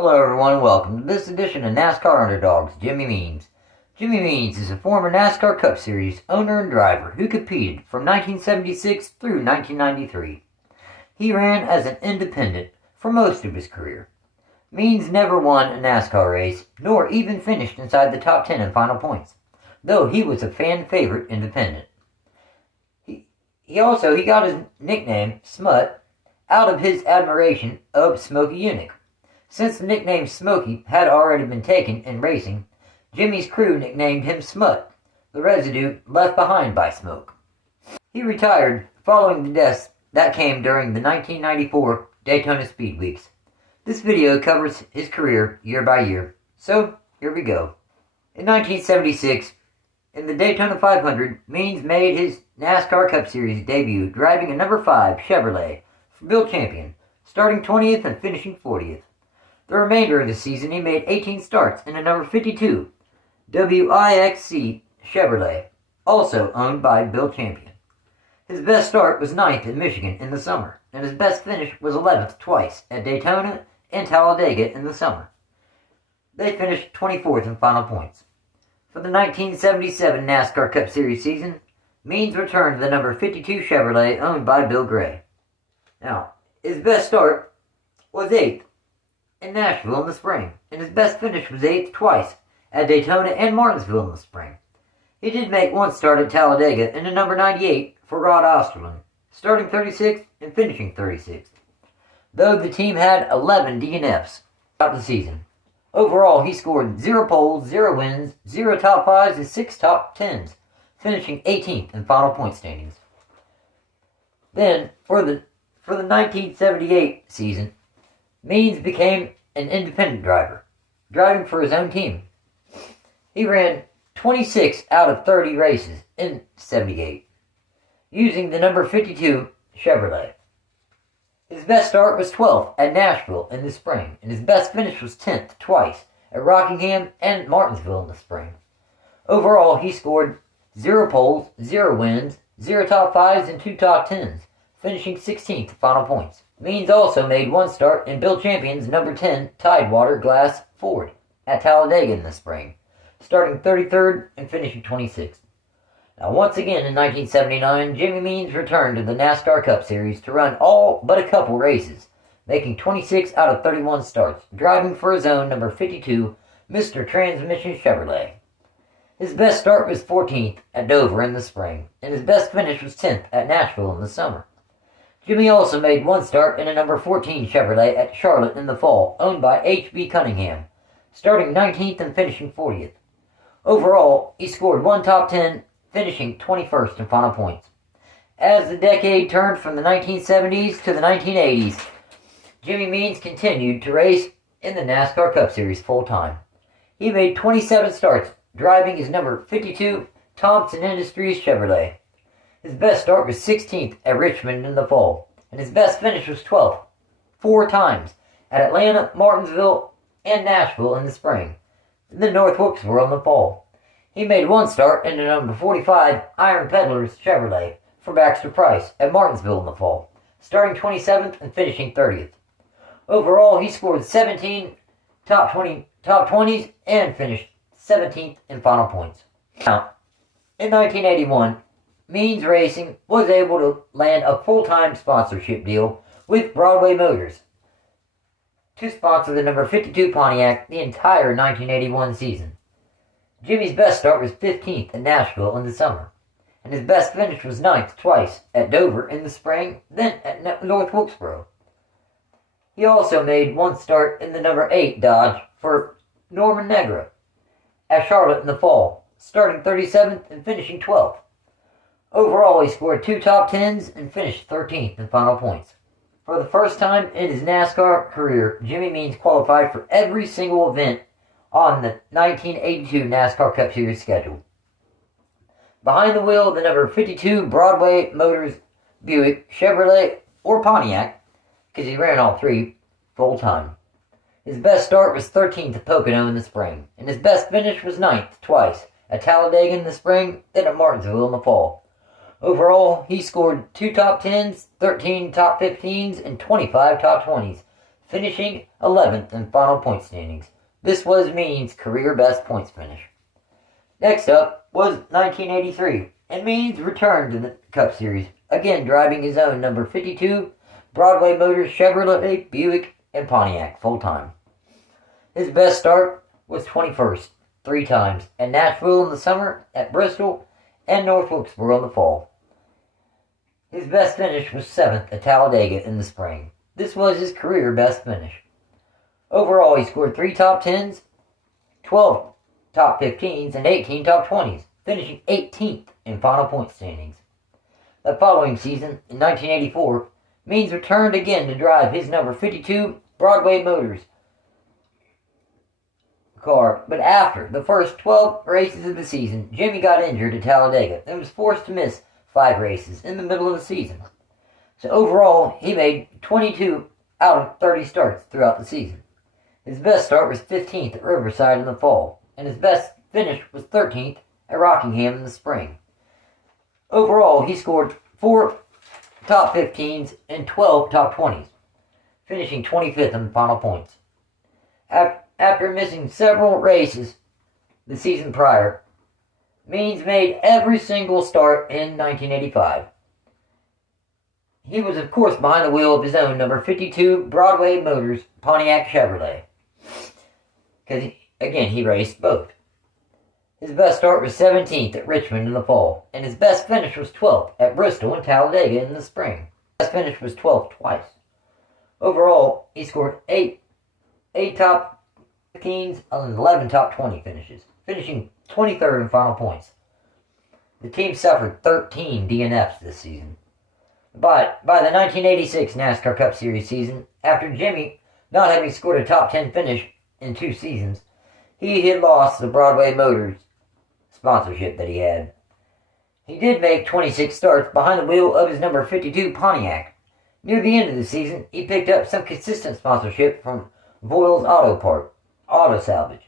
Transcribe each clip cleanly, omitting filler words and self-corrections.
Hello everyone and welcome to this edition of NASCAR Underdogs, Jimmy Means. Jimmy Means is a former NASCAR Cup Series owner and driver who competed from 1976 through 1993. He ran as an independent for most of his career. Means never won a NASCAR race, nor even finished inside the top 10 in final points, though he was a fan favorite independent. He got his nickname, Smut, out of his admiration of Smokey Yunick. Since the nickname Smokey had already been taken in racing, Jimmy's crew nicknamed him Smut, the residue left behind by smoke. He retired following the deaths that came during the 1994 Daytona Speed Weeks. This video covers his career year by year, so here we go. In 1976, in the Daytona 500, Means made his NASCAR Cup Series debut driving a number 5 Chevrolet for Bill Champion, starting 20th and finishing 40th. The remainder of the season, he made 18 starts in a number 52 WIXC Chevrolet, also owned by Bill Champion. His best start was 9th in Michigan in the summer, and his best finish was 11th twice at Daytona and Talladega in the summer. They finished 24th in final points. For the 1977 NASCAR Cup Series season, Means returned to the number 52 Chevrolet owned by Bill Gray. Now, his best start was 8th in Nashville in the spring, and his best finish was 8th twice at Daytona and Martinsville in the spring. He did make one start at Talladega in the number 98 for Rod Osterlund, starting 36th and finishing 36th, though the team had 11 DNFs throughout the season. Overall, he scored 0 poles, 0 wins, 0 top 5s, and 6 top 10s, finishing 18th in final point standings. Then, for the 1978 season, Means became an independent driver, driving for his own team. He ran 26 out of 30 races in 78, using the number 52 Chevrolet. His best start was 12th at Nashville in the spring, and his best finish was 10th twice at Rockingham and Martinsville in the spring. Overall, he scored 0 poles, 0 wins, 0 top 5s, and 2 top 10s, finishing 16th in final points. Means also made one start in Bill Champion's number 10 Tidewater Glass Ford at Talladega in the spring, starting 33rd and finishing 26th. Now, once again in 1979, Jimmy Means returned to the NASCAR Cup Series to run all but a couple races, making 26 out of 31 starts, driving for his own number 52 Mr. Transmission Chevrolet. His best start was 14th at Dover in the spring, and his best finish was 10th at Nashville in the summer. Jimmy also made one start in a number 14 Chevrolet at Charlotte in the fall, owned by H.B. Cunningham, starting 19th and finishing 40th. Overall, he scored 1 top 10, finishing 21st in final points. As the decade turned from the 1970s to the 1980s, Jimmy Means continued to race in the NASCAR Cup Series full-time. He made 27 starts, driving his number 52 Thompson Industries Chevrolet. His best start was 16th at Richmond in the fall, and his best finish was 12th, 4 times, at Atlanta, Martinsville, and Nashville in the spring, and then North Wilkesboro in the fall. He made one start in the number 45 Iron Peddlers Chevrolet for Baxter Price at Martinsville in the fall, starting 27th and finishing 30th. Overall, he scored 17 top 20s and finished 17th in final points. Now, in 1981, Means Racing was able to land a full-time sponsorship deal with Broadway Motors to sponsor the number 52 Pontiac the entire 1981 season. Jimmy's best start was 15th at Nashville in the summer, and his best finish was 9th twice at Dover in the spring, then at North Wilkesboro. He also made one start in the number 8 Dodge for Norman Negra at Charlotte in the fall, starting 37th and finishing 12th. Overall, he scored 2 top 10s and finished 13th in final points. For the first time in his NASCAR career, Jimmy Means qualified for every single event on the 1982 NASCAR Cup Series schedule. Behind the wheel of the number 52 Broadway Motors Buick, Chevrolet, or Pontiac, because he ran all 3 full-time. His best start was 13th at Pocono in the spring, and his best finish was 9th twice at Talladega in the spring, then at Martinsville in the fall. Overall, he scored 2 top 10s, 13 top 15s, and 25 top 20s, finishing 11th in final point standings. This was Means' career best points finish. Next up was 1983, and Means returned to the Cup Series, again driving his own number 52 Broadway Motors Chevrolet, Buick, and Pontiac full-time. His best start was 21st, 3 times, at Nashville in the summer, at Bristol, and North Wilkesboro in the fall. His best finish was 7th at Talladega in the spring. This was his career best finish. Overall, he scored 3 top 10s, 12 top 15s, and 18 top 20s, finishing 18th in final point standings. The following season, in 1984, Means returned again to drive his number 52 Broadway Motors car, but after the first 12 races of the season, Jimmy got injured at Talladega and was forced to miss 5 races in the middle of the season. So overall, he made 22 out of 30 starts throughout the season. His best start was 15th at Riverside in the fall, and his best finish was 13th at Rockingham in the spring. Overall, he scored 4 top 15s and 12 top 20s, finishing 25th in the final points. After missing several races the season prior, Means made every single start in 1985. He was, of course, behind the wheel of his own number 52 Broadway Motors Pontiac Chevrolet, because, again, he raced both. His best start was 17th at Richmond in the fall, and his best finish was 12th at Bristol and Talladega in the spring. His best finish was 12th twice. Overall, he scored 8 top 15s and 11 top 20 finishes, finishing 23rd in final points. The team suffered 13 DNFs this season. But by the 1986 NASCAR Cup Series season, after Jimmy not having scored a top 10 finish in 2 seasons, he had lost the Broadway Motors sponsorship that he had. He did make 26 starts behind the wheel of his number 52 Pontiac. Near the end of the season, he picked up some consistent sponsorship from Voiles Auto Salvage.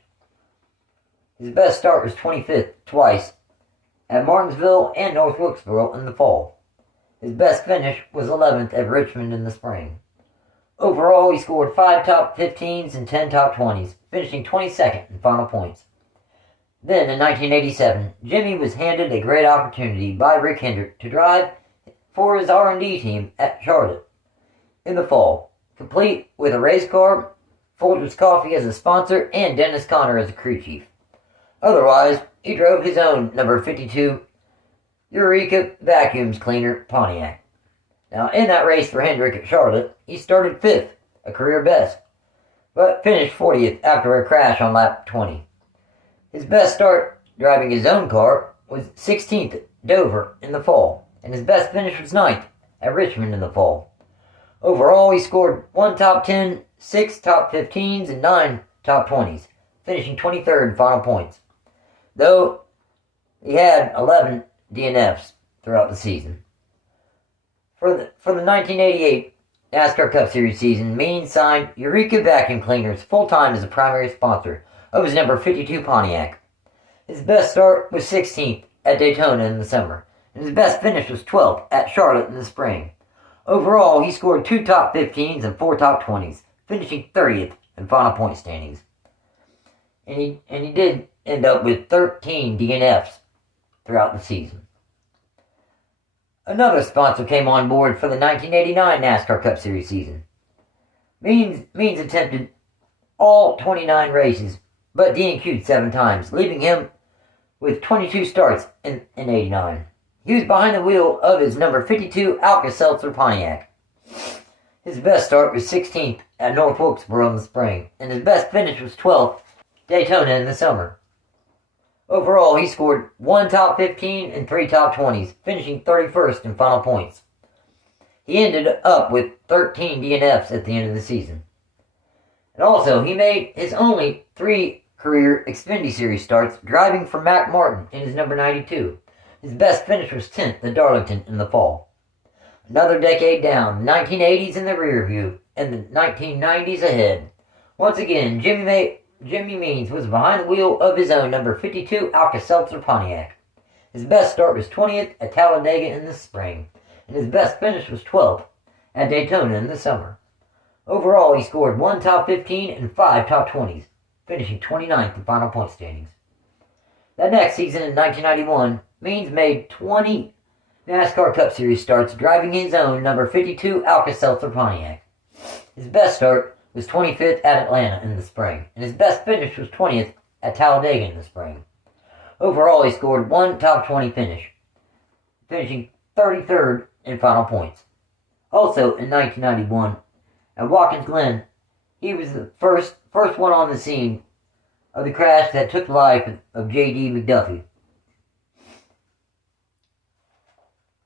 His best start was 25th twice at Martinsville and North Wilkesboro in the fall. His best finish was 11th at Richmond in the spring. Overall, he scored 5 top 15s and 10 top 20s, finishing 22nd in final points. Then, in 1987, Jimmy was handed a great opportunity by Rick Hendrick to drive for his R&D team at Charlotte in the fall, complete with a race car, Folgers Coffee as a sponsor, and Dennis Conner as a crew chief. Otherwise, he drove his own number 52 Eureka Vacuums Cleaner Pontiac. Now, in that race for Hendrick at Charlotte, he started 5th, a career best, but finished 40th after a crash on lap 20. His best start driving his own car was 16th at Dover in the fall, and his best finish was 9th at Richmond in the fall. Overall, he scored 1 top 10, 6 top 15s, and 9 top 20s, finishing 23rd in final points, though he had 11 DNFs throughout the season. For the 1988 NASCAR Cup Series season, Means signed Eureka Vacuum Cleaners full-time as a primary sponsor of his number 52 Pontiac. His best start was 16th at Daytona in the summer, and his best finish was 12th at Charlotte in the spring. Overall, he scored 2 top 15s and 4 top 20s, finishing 30th in final point standings. And he did end up with 13 DNFs throughout the season. Another sponsor came on board for the 1989 NASCAR Cup Series season. Means attempted all 29 races, but DNQ'd 7 times, leaving him with 22 starts in 89. He was behind the wheel of his number 52 Alka-Seltzer Pontiac. His best start was 16th at North Wilkesboro in the spring, and his best finish was 12th Daytona in the summer. Overall, he scored 1 top 15 and 3 top 20s, finishing 31st in final points. He ended up with 13 DNFs at the end of the season. And also, he made his only 3 career Xfinity Series starts driving for Mac Martin in his number 92. His best finish was 10th at Darlington in the fall. Another decade down, the 1980s in the rear view, and the 1990s ahead. Once again, Jimmy Means was behind the wheel of his own number 52 Alka-Seltzer Pontiac. His best start was 20th at Talladega in the spring, and his best finish was 12th at Daytona in the summer. Overall, he scored 1 top 15 and 5 top 20s, finishing 29th in final point standings. That next season in 1991, Means made 20 NASCAR Cup Series starts, driving his own number 52 Alka-Seltzer Pontiac. His best start was 25th at Atlanta in the spring, and his best finish was 20th at Talladega in the spring. Overall, he scored 1 top 20 finish, finishing 33rd in final points. Also, in 1991, at Watkins Glen, he was the first one on the scene of the crash that took the life of J.D. McDuffie,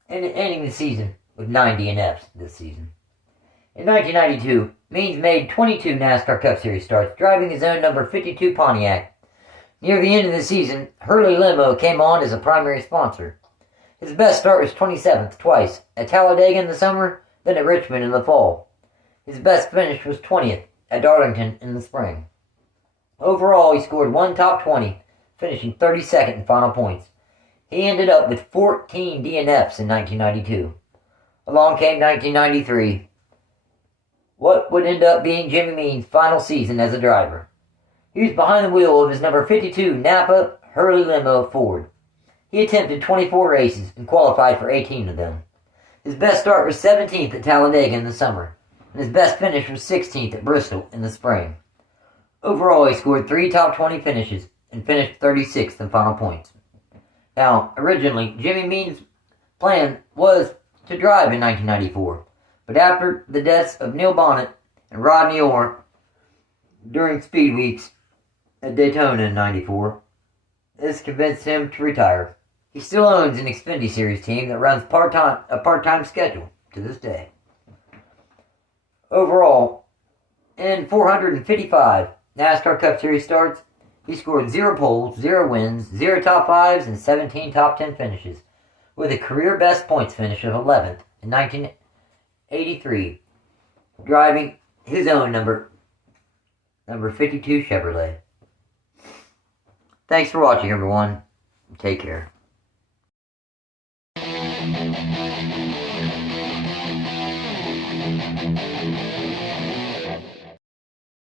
and ending the season with 9 DNFs this season. In 1992, Means made 22 NASCAR Cup Series starts, driving his own number 52 Pontiac. Near the end of the season, Hurley Limo came on as a primary sponsor. His best start was 27th twice, at Talladega in the summer, then at Richmond in the fall. His best finish was 20th at Darlington in the spring. Overall, he scored 1 top 20, finishing 32nd in final points. He ended up with 14 DNFs in 1992. Along came 1993, what would end up being Jimmy Means' final season as a driver. He was behind the wheel of his number 52 Napa Hurley Limo Ford. He attempted 24 races and qualified for 18 of them. His best start was 17th at Talladega in the summer, and his best finish was 16th at Bristol in the spring. Overall, he scored 3 top 20 finishes and finished 36th in final points. Now, originally, Jimmy Means' plan was to drive in 1994, but after the deaths of Neil Bonnett and Rodney during speed weeks at Daytona in 94, this convinced him to retire. He still owns an Xfinity Series team that runs a part-time schedule to this day. Overall, in 455 NASCAR Cup Series starts, he scored 0 poles, 0 wins, 0 top 5s, and 17 top 10 finishes, with a career best points finish of 11th in 1983, driving his own number 52 Chevrolet. Thanks for watching, everyone. Take care.